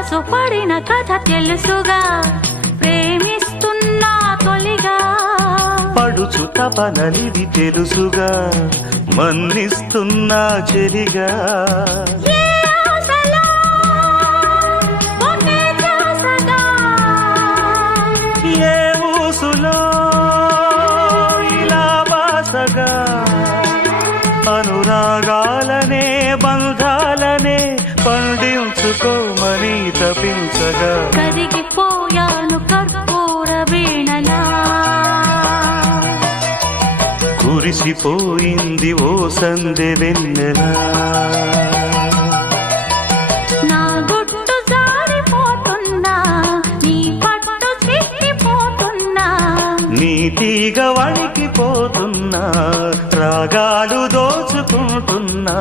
మనసు పడిన కథ తెలుసుగా ప్రేమిస్తున్నా తొలిగా పడుచు తపనలిది తెలుసుగా మన్నిస్తున్నా చెలిగా ఏ ఆశలో ఒకే ధ్యాసగా ఏ ఊసులో ఇలా బాసగా అనురాగాలనే బంధాలనే పండించుకోమని తపించగా కరిగిపోయాను కర్పూర వీణలా కురిసిపోయింది ఓ సందె వెన్నెలా నా గుట్టు జారిపోతున్నా నీ పట్టు చిక్కిపోతున్నా నీ తీగ వణికిపోతున్నా రాగాలు దోచుకుంటున్నా